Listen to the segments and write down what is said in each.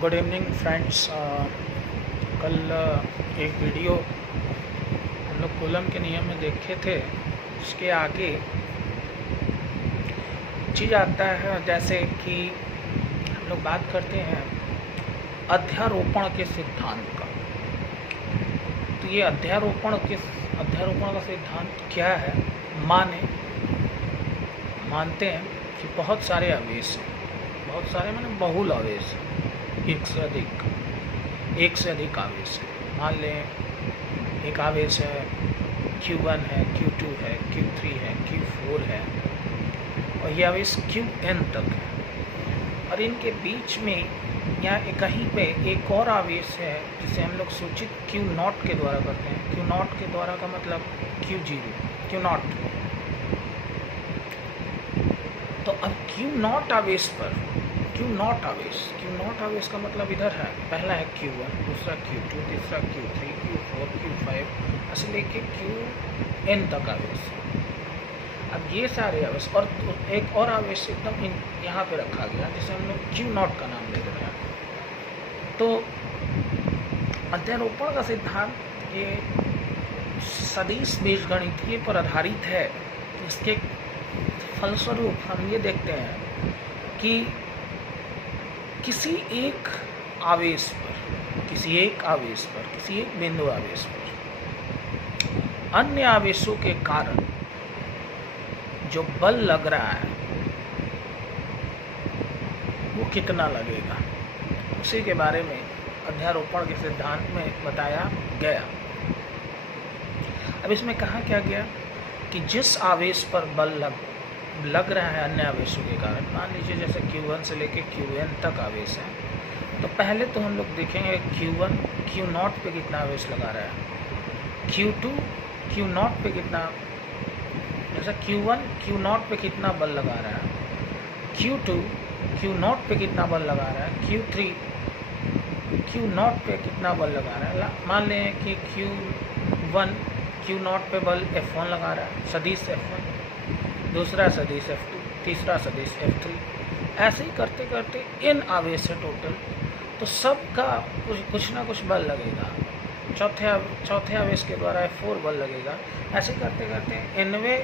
Good evening friends. कल एक video हम लोग कूलम के नियम में देखे थे। उसके आगे चीज़ आता है, जैसे कि हम लोग बात करते हैं अध्यारोपण के सिद्धांत का। तो ये अध्यारोपण का सिद्धांत क्या है? मानते हैं कि बहुत सारे आवेश हैं, बहुत सारे माने बहुल आवेश हैं, एक से अधिक आवेश है। मान लें एक आवेश है Q1 है, Q2 है, Q3 है, Q4 है और ये आवेश Qn तक है। और इनके बीच में या कहीं पे एक और आवेश है जिसे हम लोग सूचित Q0 के द्वारा करते हैं। Q0 के द्वारा का मतलब Q0। तो अब Q0 आवेश का मतलब इधर है, पहला है Q1, दूसरा Q2, तीसरा Q3, Q4, Q5 ऐसे लेके Qn तक आवेश। अब ये सारे आवेश और एक और आवेश एकदम यहाँ पे रखा गया जिसे हम लोग Q0 का नाम दे रहे हैं। तो अध्यारोपण का सिद्धांत ये सदिश बीजगणितीय पर आधारित है। इसके फलस्वरूप हम ये देखते हैं कि किसी एक बिंदु आवेश पर अन्य आवेशों के कारण जो बल लग रहा है वो कितना लगेगा, उसी के बारे में अध्यारोपण के सिद्धांत में बताया गया। अब इसमें कहा क्या गया कि जिस आवेश पर बल लग रहा है अन्य आवेशों के कारण, मान लीजिए जैसे Q1 से लेके Qn तक आवेश है, तो पहले तो हम लोग देखेंगे Q1 Q0 पे कितना आवेश लगा रहा है, Q2 Q0 पे कितना, जैसे Q1 Q0 पे कितना बल लगा रहा है, Q2 Q0 पे कितना बल लगा रहा है, Q3 Q0 पे कितना बल लगा रहा है। मान लें कि Q1 Q0 पे बल F1 लगा रहा है, सदिश F1, दूसरा सदिश F2, तीसरा सदिश F3, ऐसे ही करते करते n आवेश है टोटल, तो सब का कुछ ना कुछ बल लगेगा। चौथे आवेश के द्वारा F4 बल लगेगा। ऐसे करते करते nवें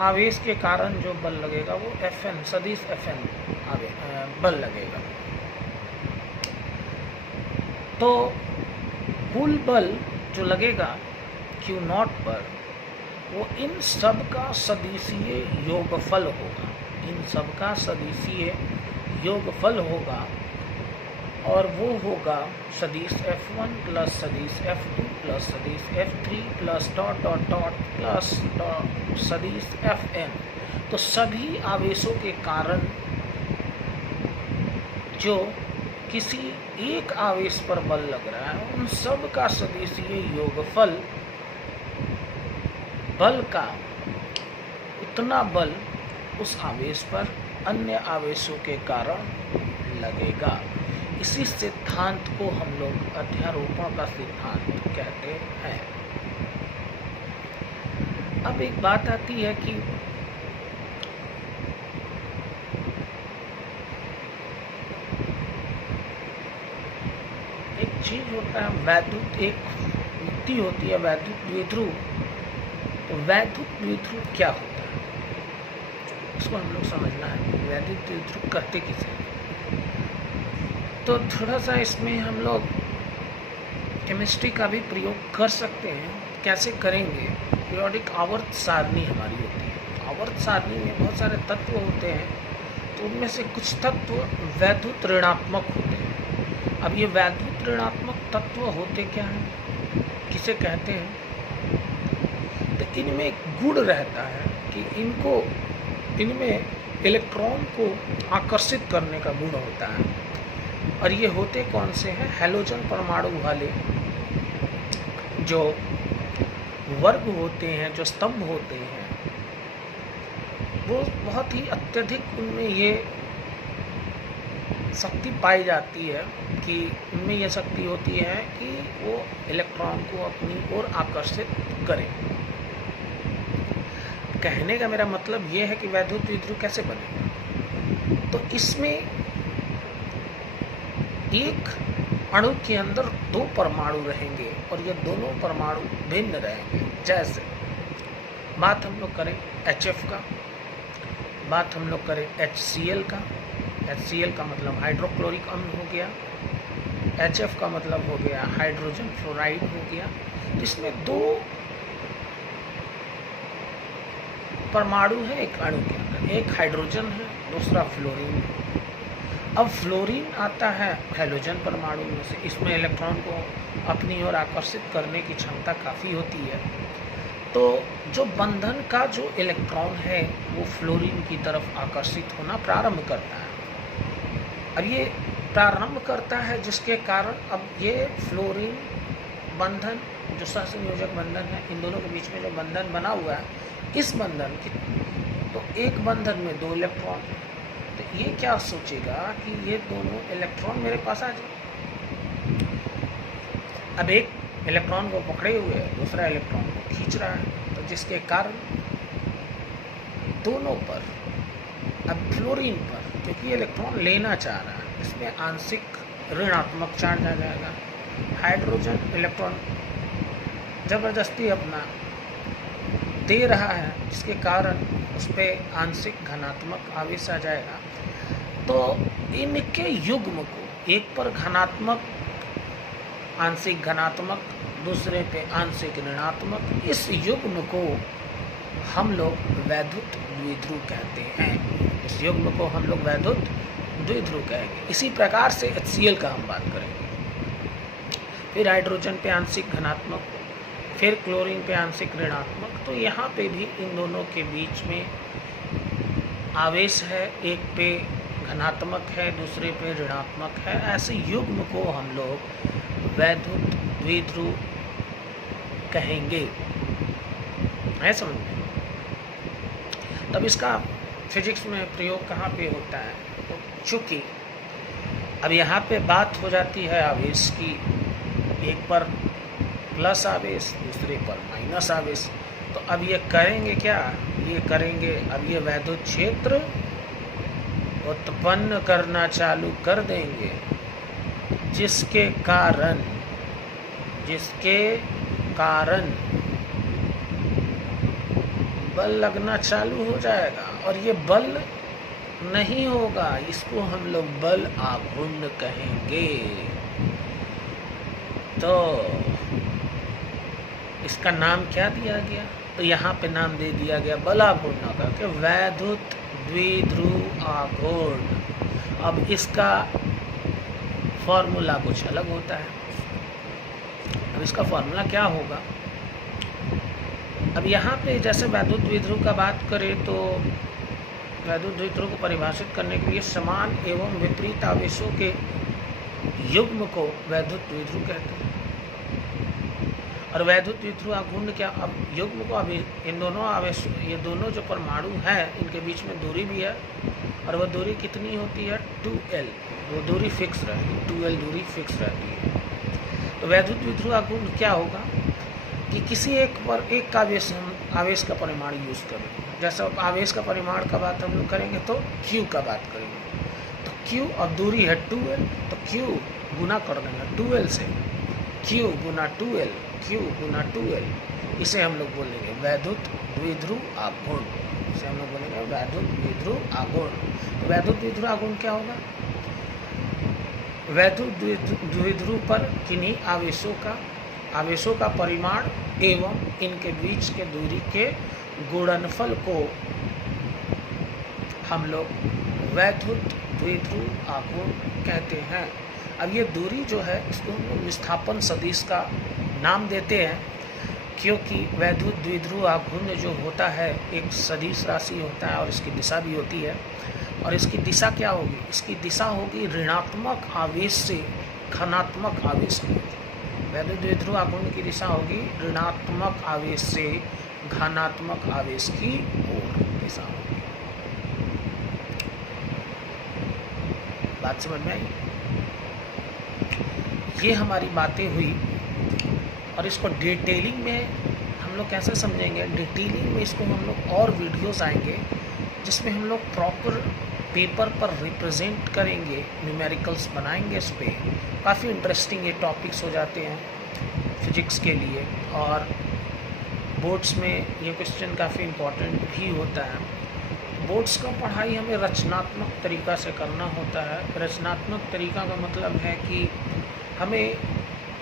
आवेश के कारण जो बल लगेगा वो Fn, सदिश Fn बल लगेगा। तो कुल बल जो लगेगा Q0 पर वो इन सब का सदिशीय योगफल होगा, और वो होगा सदिश F1 प्लस सदिश F2 प्लस सदिश F3 प्लस प्लस सदिश Fn। तो सभी आवेशों के कारण जो किसी एक आवेश पर बल लग रहा है उन सब का सदिशीय योगफल बल का उतना बल उस आवेश पर अन्य आवेशों के कारण लगेगा। इसी सिद्धांत को हम लोग अध्यारोपण का सिद्धांत कहते हैं। अब एक बात आती है कि एक चीज होता है एक युक्ति होती है वैद्युत द्विध्रुव। तो वैद्युत द्विध्रुव क्या होता है उसको हम लोग समझना है। वैद्युत द्विध्रुव कहते किसे? तो थोड़ा सा इसमें हम लोग केमिस्ट्री का भी प्रयोग कर सकते हैं। कैसे करेंगे? पीरियोडिक आवर्त सारणी हमारी होती है। आवर्त सारणी में बहुत सारे तत्व होते हैं, तो उनमें से कुछ तत्व वैद्युत ऋणात्मक होते हैं। अब ये वैद्युत ऋणात्मक तत्व होते क्या हैं, किसे कहते हैं? तो इनमें एक गुण रहता है कि इनमें इलेक्ट्रॉन को आकर्षित करने का गुण होता है। और ये होते कौन से हैं? हैलोजन परमाणु वाले जो वर्ग होते हैं, जो स्तंभ होते हैं, वो बहुत ही अत्यधिक उनमें ये शक्ति पाई जाती है कि उनमें यह शक्ति होती है कि वो इलेक्ट्रॉन को अपनी ओर आकर्षित करें। कहने का मेरा मतलब ये है कि वैद्युत द्विध्रुव कैसे बनेगा। तो इसमें एक अणु के अंदर 2 परमाणु रहेंगे और ये दोनों परमाणु भिन्न रहेंगे। जैसे बात हम लोग करें HF का, बात हम लोग करें HCl का। HCl का मतलब हाइड्रोक्लोरिक अम्ल हो गया, HF का मतलब हो गया हाइड्रोजन फ्लोराइड हो गया। इसमें 2 परमाणु है एक अणु के अंदर, एक हाइड्रोजन है, दूसरा फ्लोरीन है। अब फ्लोरीन आता है हैलोजन परमाणु में से, इसमें इलेक्ट्रॉन को अपनी ओर आकर्षित करने की क्षमता काफ़ी होती है। तो जो बंधन का जो इलेक्ट्रॉन है वो फ्लोरीन की तरफ आकर्षित होना प्रारंभ करता है। अब ये प्रारंभ करता है जिसके कारण अब ये फ्लोरीन बंधन जो सहसंयोजक बंधन है, इन दोनों के बीच में जो बंधन बना हुआ है, इस बंधन की तो एक बंधन में 2 इलेक्ट्रॉन, तो ये क्या सोचेगा कि ये दोनों इलेक्ट्रॉन मेरे पास आ जाए। अब एक इलेक्ट्रॉन को पकड़े हुए है, दूसरा इलेक्ट्रॉन को खींच रहा है, तो जिसके कारण दोनों पर, अब फ्लोरीन पर क्योंकि इलेक्ट्रॉन लेना चाह रहा है, इसमें आंशिक ऋणात्मक चार्ज आ जाएगा। हाइड्रोजन इलेक्ट्रॉन ज़बरदस्ती अपना दे रहा है, जिसके कारण उस पर आंशिक धनात्मक आवेश आ जाएगा। तो इनके युग्म को, एक पर धनात्मक आंशिक धनात्मक, दूसरे पे आंशिक ऋणात्मक, इस युग्म को हम लोग वैद्युत द्विध्रुव कहते हैं। इस युग्म को हम लोग वैद्युत द्विध्रुव कहेंगे। इसी प्रकार से HCl का हम बात करेंगे। फिर हाइड्रोजन पे आंशिक धनात्मक, फिर क्लोरीन पे आंशिक ऋणात्मक। तो यहाँ पे भी इन दोनों के बीच में आवेश है, एक पे धनात्मक है, दूसरे पे ऋणात्मक है। ऐसे युग्म को हम लोग वैद्युत द्विध्रुव कहेंगे। है समझ में? तब इसका फिजिक्स में प्रयोग कहाँ पे होता है? तो चूँकि अब यहाँ पे बात हो जाती है आवेश की, एक पर प्लस आवेश, दूसरे पर माइनस आवेश। तो अब ये करेंगे क्या? ये करेंगे, अब ये वैद्युत क्षेत्र उत्पन्न करना चालू कर देंगे, जिसके कारण बल लगना चालू हो जाएगा। और ये बल नहीं होगा, इसको हम लोग बल आघूर्ण कहेंगे। तो इसका नाम क्या दिया गया? तो यहाँ पे नाम दे दिया गया बलाघूर्ण करके वैद्युत द्विध्रुव आघूर्ण। अब इसका फॉर्मूला कुछ अलग होता है। अब इसका फॉर्मूला क्या होगा? अब यहाँ पे जैसे वैद्युत द्विध्रुव का बात करें तो वैद्युत द्विध्रुव को परिभाषित करने के लिए समान एवं विपरीत आवेशों के युग्म को वैद्युत द्विध्रुव कहते हैं। और वैद्युत द्विध्रुव आघूर्ण क्या? अब युग्म को, अब इन दोनों आवेश, ये दोनों जो परमाणु हैं, इनके बीच में दूरी भी है, और वह दूरी कितनी होती है? 2L। वो दूरी फिक्स रहती है, 2L दूरी फिक्स रहती है। तो वैद्युत द्विध्रुव आघूर्ण क्या होगा कि किसी एक पर एक का आवेश का परिमाण यूज़ करें। जैसा आवेश का परिमाण का बात हम लोग करेंगे तो Q का बात करेंगे। तो Q और दूरी है 2L, तो Q गुना कर देंगे 2L से, Q गुना 2L, Q गुना 2L। इसे हम लोग बोलेंगे वैद्युत द्विध्रुव आघूर्ण। इसे हम लोग बोलेंगे वैद्युत द्विध्रुव आघूर्ण। वैद्युत द्विध्रुव आघूर्ण क्या होगा? वैद्युत द्विध्रुव पर किन्हीं आवेशों का परिमाण एवं इनके बीच के दूरी के गुणनफल को हम लोग वैद्युत द्विध्रुव आघूर्ण कहते हैं। अब ये दूरी जो है, इसको हम लोग विस्थापन सदिश का नाम देते हैं, क्योंकि वैद्युत द्विध्रुव आघूर्ण जो होता है एक सदिश राशि होता है और इसकी दिशा भी होती है। और इसकी दिशा क्या होगी? इसकी दिशा होगी ऋणात्मक आवेश से धनात्मक आवेश की। वैद्युत द्विध्रुव आघूर्ण की दिशा होगी ऋणात्मक आवेश से धनात्मक आवेश की ओर दिशा होगी। बात समझ में आई? ये हमारी बातें हुई, और इसको डिटेलिंग में हम लोग कैसे समझेंगे? डिटेलिंग में इसको हम लोग और वीडियोस आएंगे जिसमें हम लोग प्रॉपर पेपर पर रिप्रेजेंट करेंगे, न्यूमेरिकल्स बनाएंगे इस पे। काफ़ी इंटरेस्टिंग ये टॉपिक्स हो जाते हैं फिजिक्स के लिए, और बोर्ड्स में ये क्वेश्चन काफ़ी इम्पोर्टेंट भी होता है। बोर्ड्स का पढ़ाई हमें रचनात्मक तरीक़ा से करना होता है। रचनात्मक तरीक़ा का मतलब है कि हमें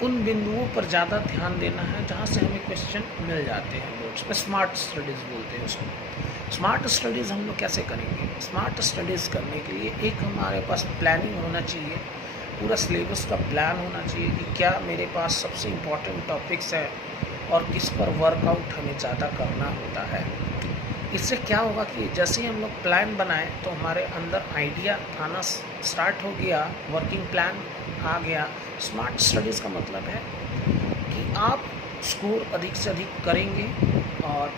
उन बिंदुओं पर ज़्यादा ध्यान देना है जहाँ से हमें क्वेश्चन मिल जाते हैं बोर्ड्स में। स्मार्ट स्टडीज़ बोलते हैं उसको। स्मार्ट स्टडीज़ हम लोग कैसे करेंगे? स्मार्ट स्टडीज़ करने के लिए एक हमारे पास प्लानिंग होना चाहिए, पूरा सिलेबस का प्लान होना चाहिए कि क्या मेरे पास सबसे इम्पॉर्टेंट टॉपिक्स है और किस पर वर्कआउट हमें ज़्यादा करना होता है। इससे क्या होगा कि जैसे ही हम लोग प्लान बनाएं तो हमारे अंदर आइडिया आना स्टार्ट हो गया, वर्किंग प्लान आ गया। स्मार्ट स्टडीज़ का मतलब है कि आप स्कोर अधिक से अधिक करेंगे और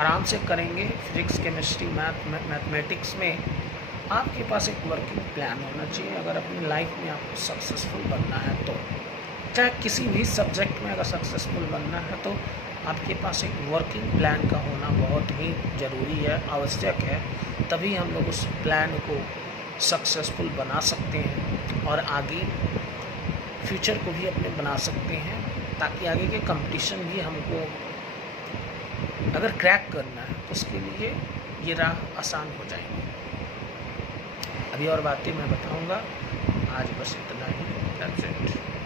आराम से करेंगे। फिजिक्स, केमिस्ट्री, मैथमेटिक्स में आपके पास एक वर्किंग प्लान होना चाहिए अगर अपनी लाइफ में आपको सक्सेसफुल बनना है तो। चाहे किसी भी सब्जेक्ट में अगर सक्सेसफुल बनना है तो आपके पास एक वर्किंग प्लान का होना बहुत ही ज़रूरी है, आवश्यक है। तभी हम लोग उस प्लान को सक्सेसफुल बना सकते हैं और आगे फ्यूचर को भी अपने बना सकते हैं, ताकि आगे के कंपटीशन भी हमको अगर क्रैक करना है तो उसके लिए ये राह आसान हो जाएगी। अभी और बातें मैं बताऊंगा, आज बस इतना ही। That's it.